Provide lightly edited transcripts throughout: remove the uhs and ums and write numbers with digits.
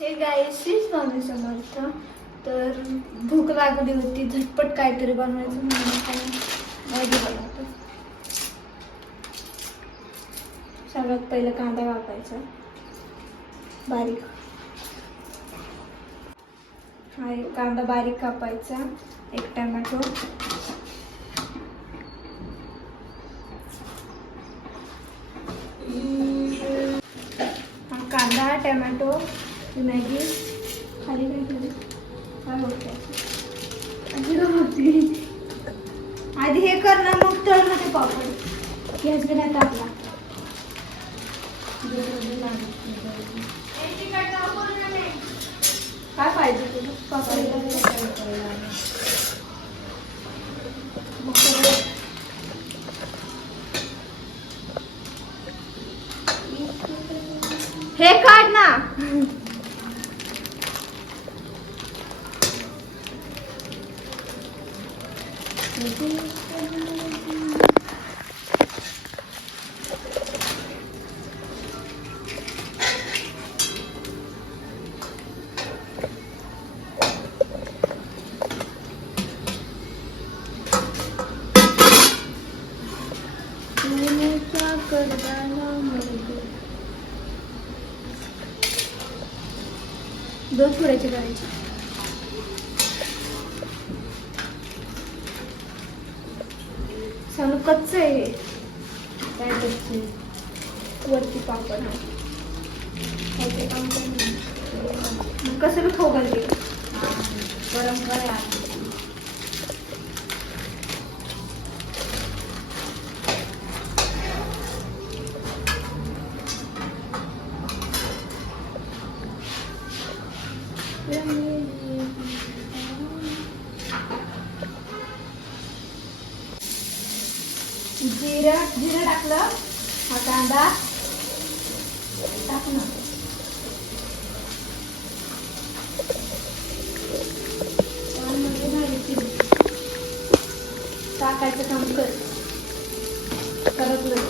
Hey guys Swami Samarth. तर भूक लागली होती, झटपट काहीतरी बनवायचं म्हणून मॅगी बनवतो. सगळ्यात पहिलं कांदा कापायचा बारीक. हा एक कांदा बारीक कापायचा, एक टोमॅटो, कांदा टोमॅटो, मॅगी खाली काय होते आधी हे कर ना, मग तळ ना ते पापड. गॅस नाही टाकला. काय पाहिजे तुला पापड? हे काढ ना. दोन थोड्याचे करायचे. सानू कच्च आहे. काय कच्चे वरती पापड आहे. काम मग कसं खाऊ घालते गरम करा. जिरं टाकलं. हा कांदा टाकलं. टाकायचं काम करत नाही.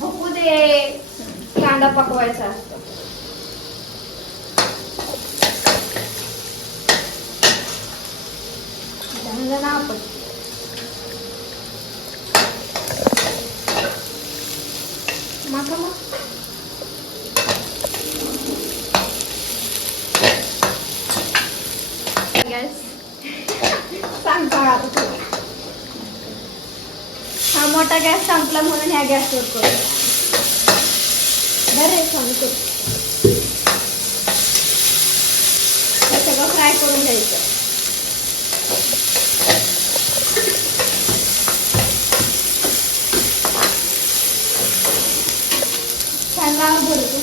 भुकू दे. कांदा पकवायचा असतो. आपण माका मग गॅस सांगता. हा मोठा गॅस संपला म्हणून ह्या गॅसवर करू. बरं सांगतो. हे सगळं फ्राय करून घ्यायचं. छान लावून भरतो.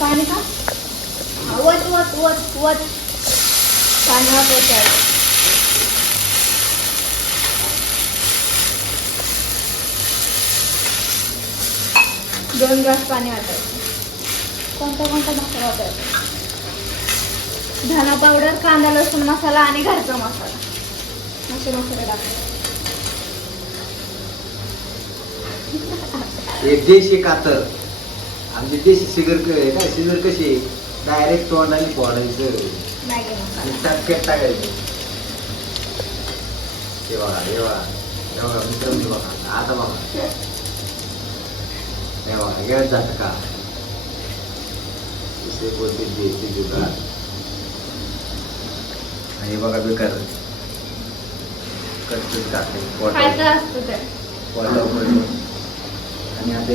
पाणी का वत वत वत वत पाणी वाटायचं. दोन ग्लास पाणी वाटायचं. कोणता मसाला वाटायचा? धना पावडर, कांदा लसूण मसाला आणि घरचा मसाला. मसाला टाकायचा. एक देशी कातर आमची देशी सिगर कशी डायरेक्ट तोंडाने फोडायचं आणि टक्क्यात टाकायचं. हे बघा मित्रांनो, बघा आता बघा हे बघा येत जात का बोलते देशी जुगाड. आणि बघा बेकार कच्च टाकते. आणि आता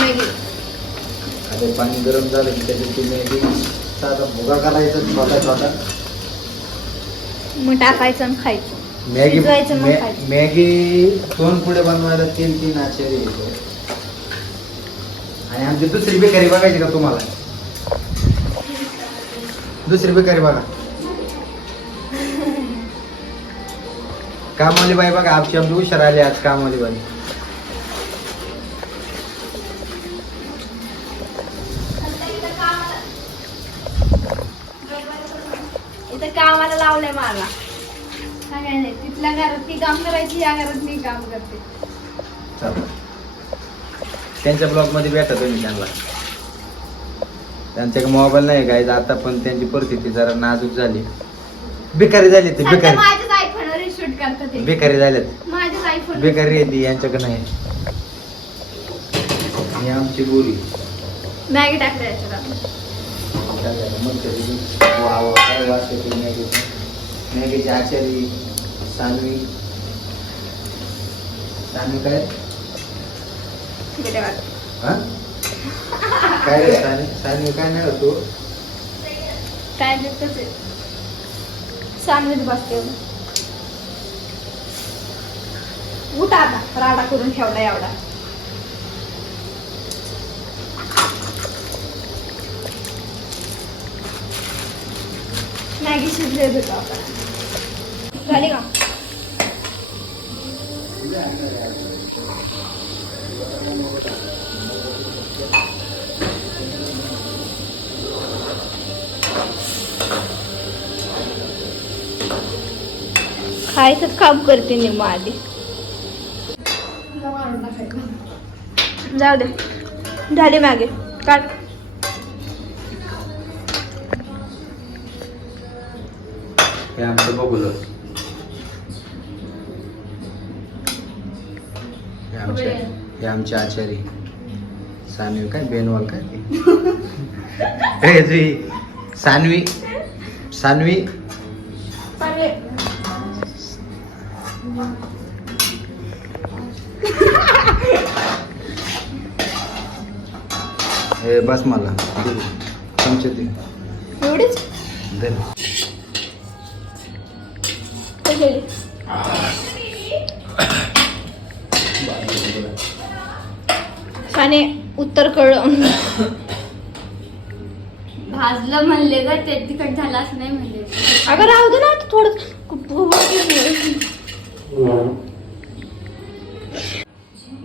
मॅगी आता पाणी गरम झालं की त्याच्यात ती मॅगी आता भुगा करायचा छोटा छोटा, मग टाकायचं आणि खायचं. मॅगी शिजवायचं मग खायचं. मॅगी 2 पुढे बनवायला 3 आचारी येतो. आणि आमची दुसरी बेकरी बघायची का तुम्हाला? दुसरी बेकरी बघा, कामवाली बाई बघा. आमची हुशार आली आज कामवाली बाई. इथं कामाला लावलंय मला. काय नाही, तिथल्या घरात ती काम करायची, या घरात मी काम करते. चला. त्यांच्या ब्लॉग मध्ये भेटा तुम्ही त्यांना. त्यांच्याकडे मोबाईल नाही काय आता, पण त्यांची परिस्थिती जरा नाजूक झाली. बेकारी झाली ते, बेकारी माझ्याच आयफोनवर शूट करतात ते. बेकारी झाल्यात, माझ्याच आयफोन बेकारी येते यांच्याकडे नाही. ही आमची बोरी मॅगी टाकते याच्यात. काय वाटते मॅगीची आचारी सानवी. सानवी काय हा? काय रे सानवी काय नाही होतो काय देतच आहे. सानवीच बसते. उठा आता, राडा करून ठेवला एवढा. मॅगी शिजले होतो आपण. झाली का? खायचंच काम करते नि मग आधी. जाऊ दे, झाली मॅगी. काढ. हे आमचं बघूलं. हे आमचे आचारी सानवी काय बेनवाल काय हे जुई सानवी सानवी हे बस मला चमचे दे एवढीच दे. आणि उत्तर कळलं. भाजलं म्हणले ग, ते तिखट झालं असं नाही म्हणले. अगं राहू दे ना थोडं.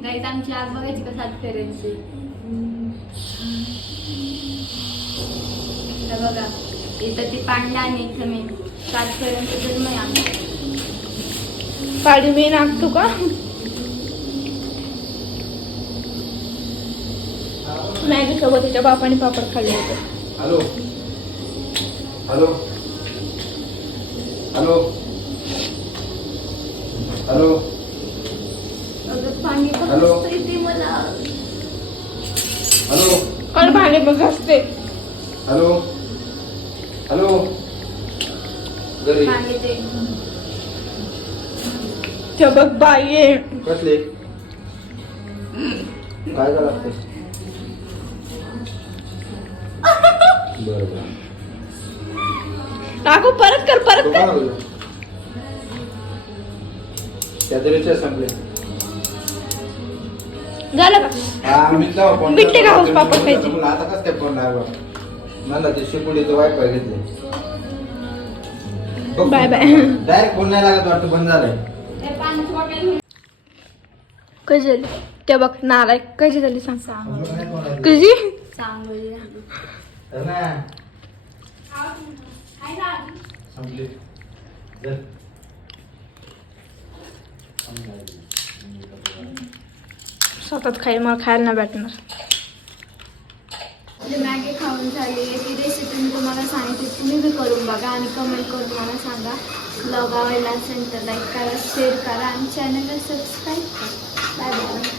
गाईत आमची आग बघायची का सात फेऱ्यांची. बघा इथं ती पांडा आणि इथं मी 7 फेऱ्यांचं जन्म आहे आमचा. पाडी मी नागतो का? मॅगी सोबत तिच्या बापाने पापड खाल्ले होते. हॅलो हॅलो हॅलो हॅलो पाणी हॅलो. मला हॅलो कल भांडे मग असते. हॅलो हॅलो घरी पाणी दे. ते बघ बाई कसले काय का लागते बरोबर टाकू. परत कर, परत कर. त्या तरीच्या संपले झालं का? मिठे का हाऊस पापड खायचे? आता कसं काय फोन लागला मला? ते शिकुडीचं वायफाय घेतले. Bye bye. डायरेक्ट फोन नाही लागत वाटतं, बंद झालंय. कशी झाली ते बघ नालायक. कशी झाली सांग. कशी संपली. सतत खाई, मला खायला नाही भेटणार. मॅगी खाऊन झाली. ती रेसिपी मी तुम्हाला सांगितली, तुम्ही बी करून बघा आणि कमेंट करून मला सांगा. ब्लॉग आवडला असेल तर लाईक करा, शेअर करा आणि चॅनलला सबस्क्राईब करा. Bye bye.